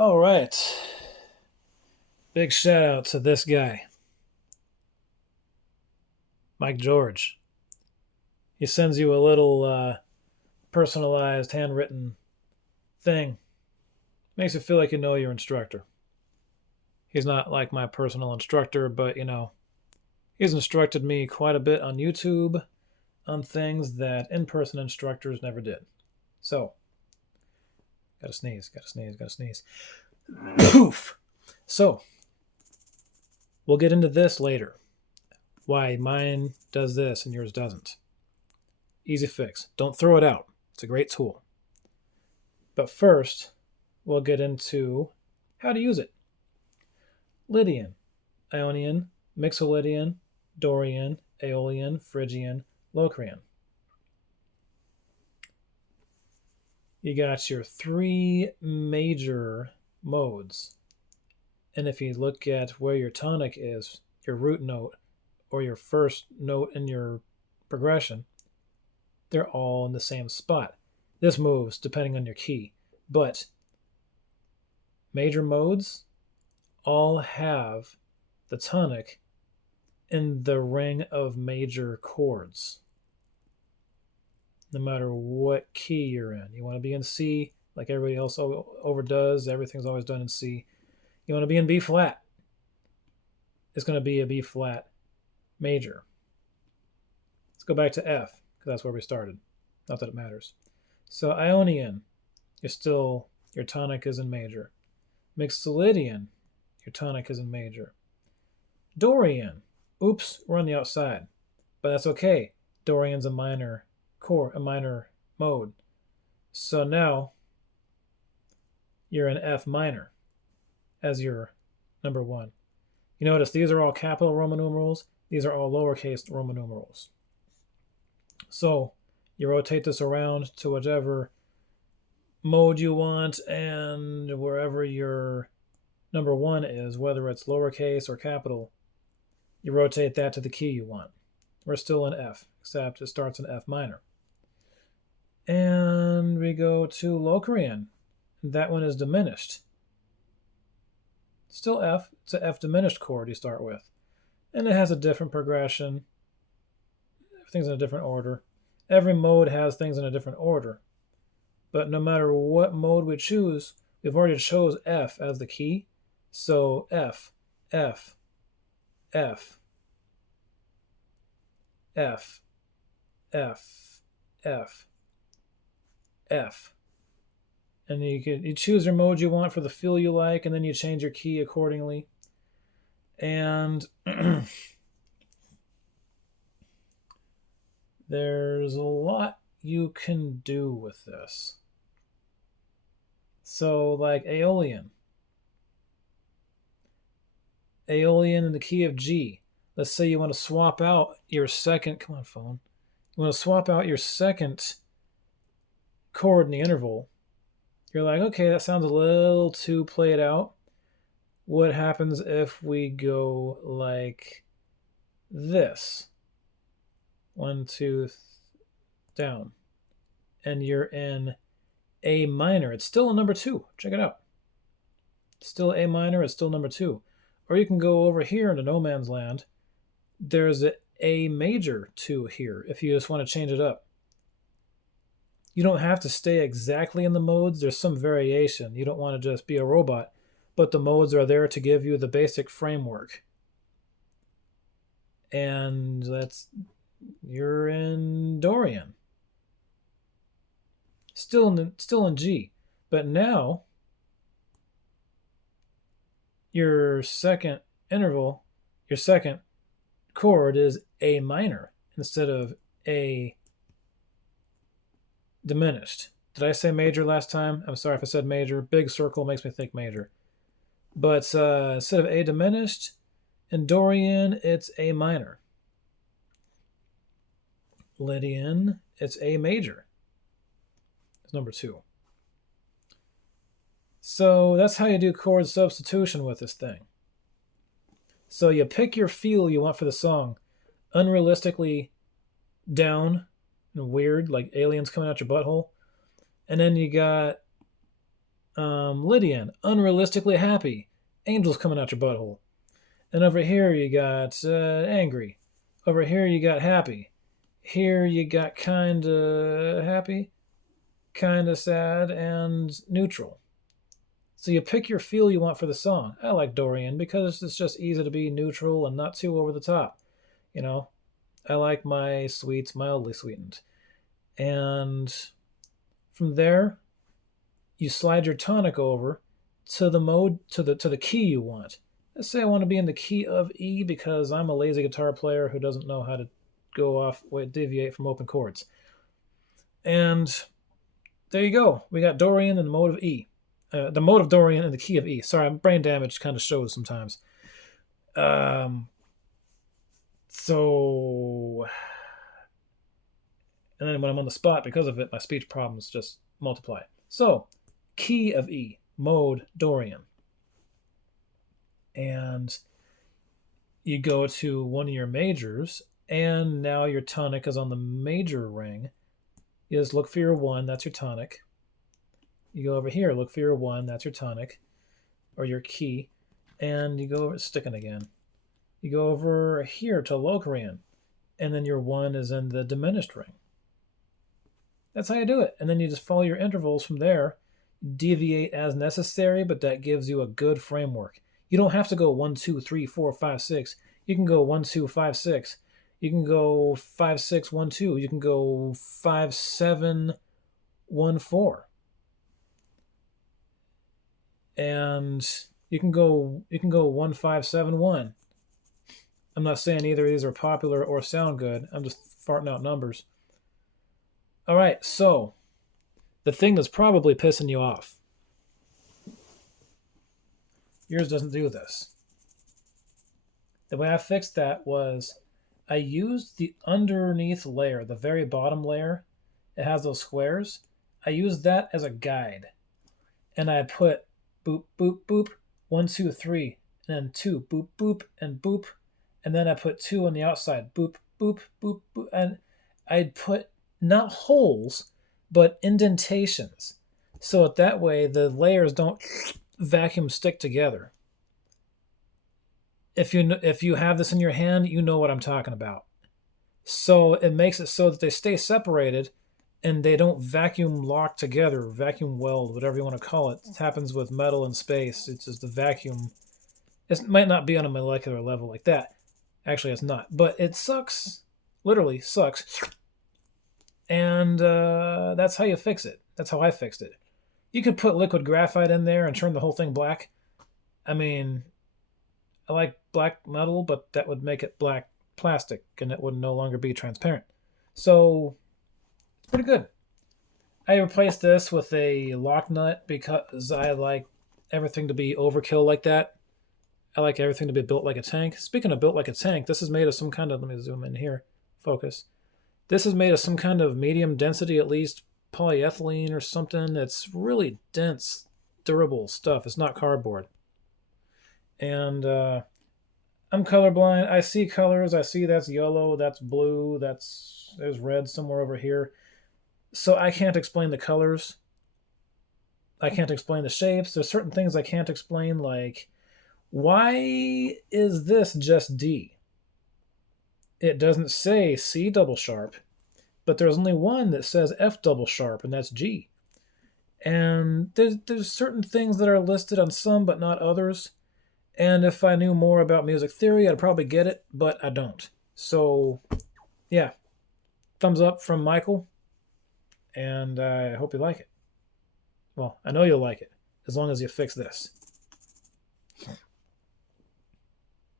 All right. Big shout out to this guy, Mike George. He sends you a little personalized, handwritten thing. Makes you feel like you know your instructor. He's not like my personal instructor, but he's instructed me quite a bit on YouTube on things that in person instructors never did. So, gotta sneeze, gotta sneeze, gotta sneeze. Poof! So, we'll get into this later. Why mine does this and yours doesn't. Easy fix. Don't throw it out. It's a great tool. But first, we'll get into how to use it. Lydian, Ionian, Mixolydian, Dorian, Aeolian, Phrygian, Locrian. You got your three major modes. And if you look at where your tonic is, your root note, or your first note in your progression, they're all in the same spot. This moves depending on your key, but major modes all have the tonic in the ring of major chords. No matter what key you're in. You want to be in C, like everybody else overdoes. Everything's always done in C. You want to be in B flat. It's going to be a B flat major. Let's go back to F, because that's where we started. Not that it matters. So Ionian, your tonic is in major. Mixolydian, your tonic is in major. Dorian, oops, we're on the outside. But that's okay. Dorian's a minor chord, a minor mode. So now you're in F minor as your number one. You notice these are all capital Roman numerals. These are all lowercase Roman numerals. So you rotate this around to whichever mode you want, and wherever your number one is, whether it's lowercase or capital, you rotate that to the key you want. We're still in F, except it starts in F minor. And we go to Locrian. That one is diminished. Still F. It's an F diminished chord you start with. And it has a different progression. Everything's in a different order. Every mode has things in a different order. But no matter what mode we choose, we've already chose F as the key. So F, F, F, F, F, F, F. And you choose your mode you want for the feel you like, and then you change your key accordingly. And there's a lot you can do with this. So, like Aeolian. Aeolian in the key of G. Let's say you want to swap out your second, come on phone. You want to swap out your second chord in the interval. You're like, okay, that sounds a little too played out. What happens if we go like this? 1, 2, down. And you're in A minor. It's still a number 2. Check it out. It's still A minor. It's still number 2. Or you can go over here into no man's land. There's an A major 2 here if you just want to change it up. You don't have to stay exactly in the modes. There's some variation. You don't want to just be a robot. But the modes are there to give you the basic framework. And you're in Dorian. Still in G. But now your second interval, your second chord is A minor instead of A diminished. Did I say major last time? I'm sorry if I said major. Big circle makes me think major. But instead of A diminished, in Dorian, it's A minor. Lydian, it's A major. It's number 2. So that's how you do chord substitution with this thing. So you pick your feel you want for the song. Unrealistically down and weird, like aliens coming out your butthole. And then you got Lydian, unrealistically happy. Angels coming out your butthole. And over here you got angry. Over here you got happy. Here you got kinda happy, kinda sad, and neutral. So you pick your feel you want for the song. I like Dorian because it's just easy to be neutral and not too over the top. You know, I like my sweets mildly sweetened. And from there, you slide your tonic over to the mode to the key you want. Let's say I want to be in the key of E because I'm a lazy guitar player who doesn't know how to deviate from open chords. And there you go. We got Dorian in the mode of E. The mode of Dorian in the key of E. Sorry, brain damage kind of shows sometimes. So, and then when I'm on the spot because of it, my speech problems just multiply. So, key of E, mode Dorian. And you go to one of your majors, and now your tonic is on the major ring. You just look for your 1, that's your tonic. You go over here, look for your 1, that's your tonic, or your key, and you go over sticking again. You go over here to Locrian, and then your 1 is in the diminished ring. That's how you do it. And then you just follow your intervals from there, deviate as necessary, but that gives you a good framework. You don't have to go 1, 2, 3, 4, 5, 6. You can go 1, 2, 5, 6. You can go 5, 6, 1, 2. You can go 5, 7, 1, 4. And you can go 1, 5, 7, 1. I'm not saying either of these are popular or sound good. I'm just farting out numbers. All right, so the thing that's probably pissing you off. Yours doesn't do this. The way I fixed that was I used the underneath layer, the very bottom layer. It has those squares. I used that as a guide. And I put boop, boop, boop, 1, 2, 3, and then 2, boop, boop, and boop. And then I put 2 on the outside, boop, boop, boop, boop. And I'd put not holes, but indentations. So that way the layers don't vacuum stick together. If you have this in your hand, you know what I'm talking about. So it makes it so that they stay separated and they don't vacuum lock together, vacuum weld, whatever you want to call it. It happens with metal and space. It's just the vacuum. It might not be on a molecular level like that. Actually, it's not. But it sucks. Literally sucks. And that's how you fix it. That's how I fixed it. You could put liquid graphite in there and turn the whole thing black. I mean, I like black metal, but that would make it black plastic, and it would no longer be transparent. So, it's pretty good. I replaced this with a lock nut because I like everything to be overkill like that. I like everything to be built like a tank. Speaking of built like a tank, this is made of some kind of, let me zoom in here, focus. This is made of some kind of medium density, at least polyethylene or something. It's really dense, durable stuff. It's not cardboard. And I'm colorblind. I see colors. I see that's yellow, that's blue, there's red somewhere over here. So I can't explain the colors. I can't explain the shapes. There's certain things I can't explain, like, why is this just D? It doesn't say C double sharp, but there's only one that says F double sharp, and that's G. And there's certain things that are listed on some, but not others. And if I knew more about music theory, I'd probably get it, but I don't. So, yeah. Thumbs up from Michael, and I hope you like it. Well, I know you'll like it, as long as you fix this.